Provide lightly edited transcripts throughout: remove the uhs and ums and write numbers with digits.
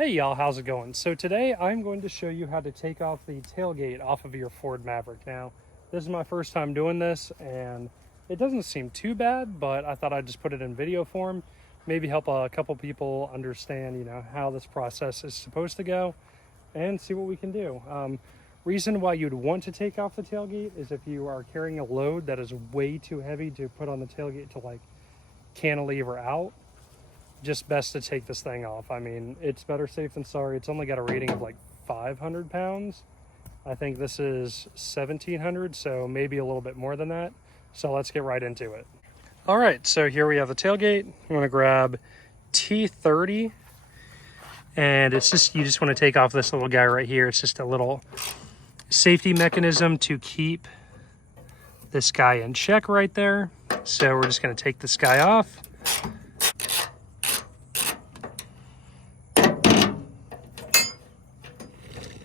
Hey y'all, how's it going? So today I'm going to show you how to take off the tailgate off of your Ford Maverick. Now, this is my first time doing this and it doesn't seem too bad, but I thought I'd just put it in video form, maybe help a couple people understand, how this process is supposed to go and see what we can do. Reason why you'd want to take off the tailgate is if you are carrying a load that is way too heavy to put on the tailgate to like cantilever out. Just best to take this thing off. I mean, it's better safe than sorry. It's only got a rating of like 500 pounds. I think this is 1,700, so maybe a little bit more than that. So let's get right into it. All right, so here we have the tailgate. I'm gonna grab T30, and it's just, you just wanna take off this little guy right here. It's just a little safety mechanism to keep this guy in check right there. So we're just gonna take this guy off.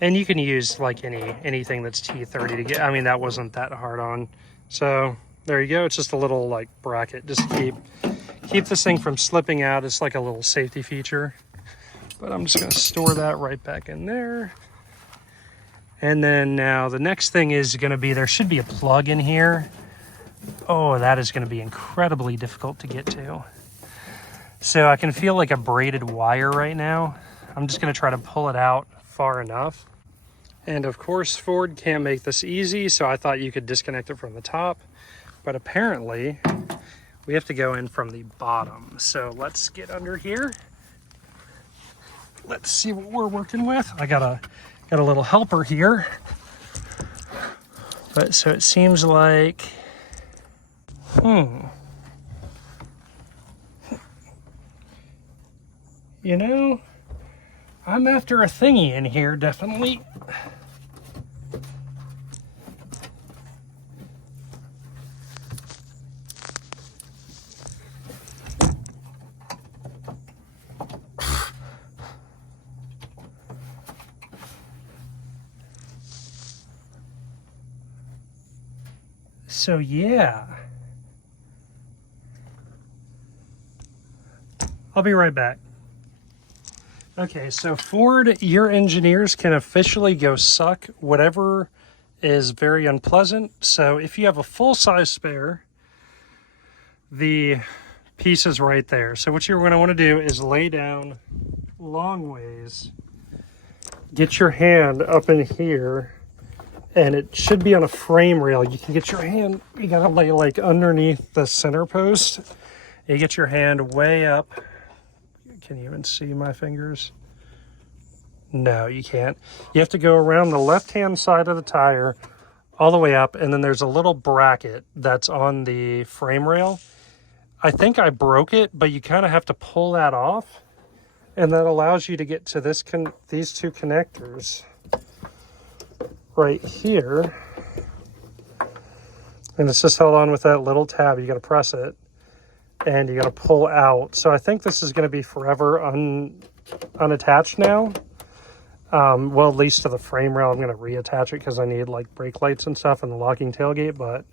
And you can use like anything that's T30 to get, I mean, that wasn't that hard on. So there you go. It's just a little like bracket just to keep this thing from slipping out. It's like a little safety feature. But I'm just going to store that right back in there. And then now the next thing is going to be, there should be a plug in here. Oh, that is going to be incredibly difficult to get to. So I can feel like a braided wire right now. I'm just going to try to pull it out far enough. And of course, Ford can't make this easy, so I thought you could disconnect it from the top, but apparently we have to go in from the bottom. So let's get under here. Let's see what we're working with. I got a little helper here. But so it seems like, I'm after a thingy in here, definitely. So yeah. I'll be right back. Okay, so Ford, your engineers can officially go suck whatever is very unpleasant. So if you have a full-size spare, the piece is right there. So what you're going to want to do is lay down long ways, get your hand up in here, and it should be on a frame rail. You can get your hand, you got to lay like underneath the center post. You get your hand way up. Can you even see my fingers? No, you can't. You have to go around the left-hand side of the tire all the way up, and then there's a little bracket that's on the frame rail. I think I broke it, but you kind of have to pull that off, and that allows you to get to these two connectors right here. And it's just held on with that little tab. You got to press it. And you got to pull out. So I think this is going to be forever unattached now. Well, at least to the frame rail. I'm going to reattach it because I need like brake lights and stuff and the locking tailgate. But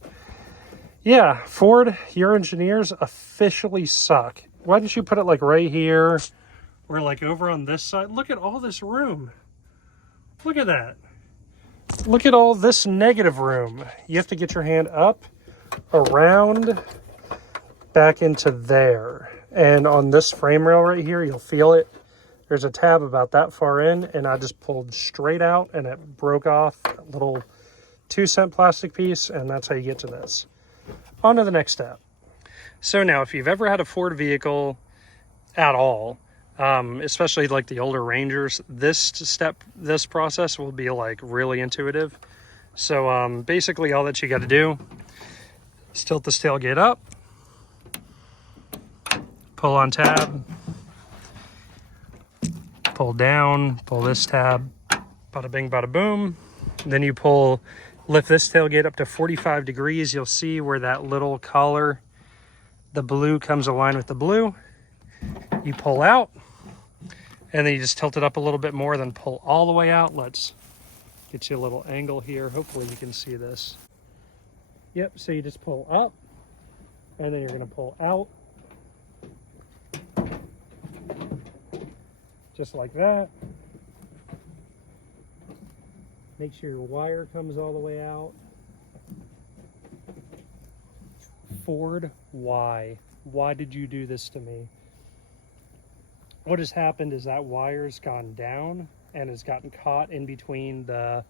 yeah, Ford, your engineers officially suck. Why didn't you put it like right here or like over on this side? Look at all this room. Look at that. Look at all this negative room. You have to get your hand up, around, back into there. And on this frame rail right here, you'll feel it. There's a tab about that far in, and I just pulled straight out and it broke off a little 2-cent plastic piece, and that's how you get to this. On to the next step. So now, if you've ever had a Ford vehicle at all, especially like the older Rangers, this process will be like really intuitive. So basically all that you got to do is tilt this tailgate up, pull on tab, pull down, pull this tab, bada bing, bada boom. Then you lift this tailgate up to 45 degrees. You'll see where that little collar, the blue comes aligned with the blue. You pull out, and then you just tilt it up a little bit more, then pull all the way out. Let's get you a little angle here. Hopefully you can see this. Yep, so you just pull up, and then you're gonna pull out. just like that. Make sure your wire comes all the way out. Ford, why? Why did you do this to me? What has happened is that wire's gone down and has gotten caught in between the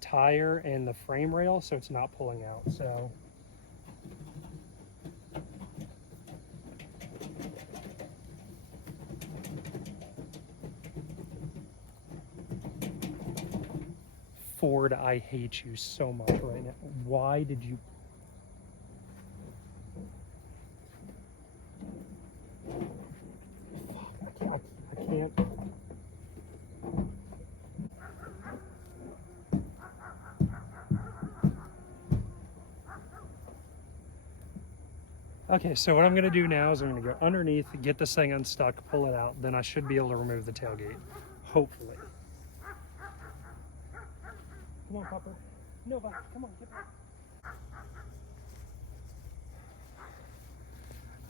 tire and the frame rail, so it's not pulling out. So Ford, I hate you so much right now. Why did you? I can't. Okay, so what I'm going to do now is I'm going to go underneath, get this thing unstuck, pull it out, then I should be able to remove the tailgate, hopefully. Come on, Papa. Nova, come on, get back.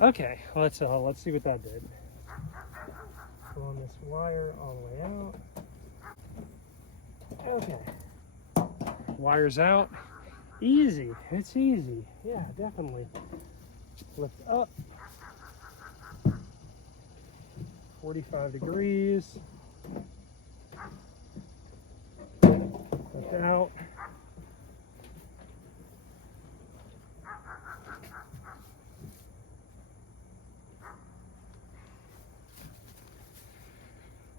Okay, let's see what that did. Pulling this wire all the way out. Okay. Wire's out. Easy. It's easy. Yeah, definitely. Lift up. 45 degrees. Lift out.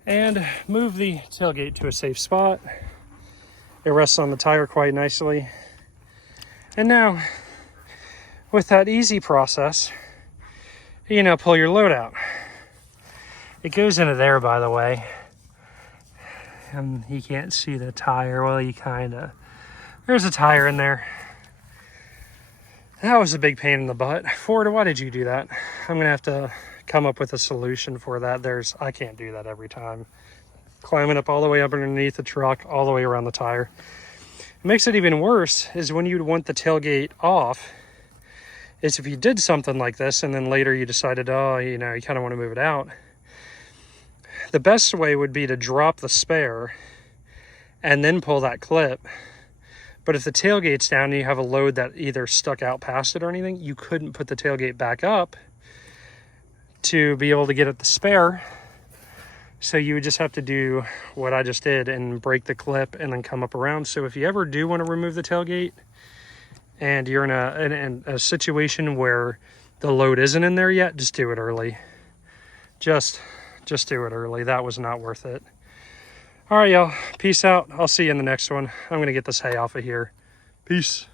And move the tailgate to a safe spot. It rests on the tire quite nicely. And now, with that easy process, you now pull your load out. It goes into there, by the way. And you can't see the tire. Well, you kind of. There's a tire in there. That was a big pain in the butt. Ford, why did you do that? I'm going to have to come up with a solution for that. I can't do that every time. Climbing up all the way up underneath the truck, all the way around the tire. What makes it even worse is when you'd want the tailgate off, is if you did something like this and then later you decided, oh, you kind of want to move it out. The best way would be to drop the spare and then pull that clip. But if the tailgate's down and you have a load that either stuck out past it or anything, you couldn't put the tailgate back up to be able to get at the spare. So you would just have to do what I just did and break the clip and then come up around. So if you ever do want to remove the tailgate and you're in a situation where the load isn't in there yet, just do it early. Just do it early. That was not worth it. All right, y'all. Peace out. I'll see you in the next one. I'm going to get this hay off of here. Peace.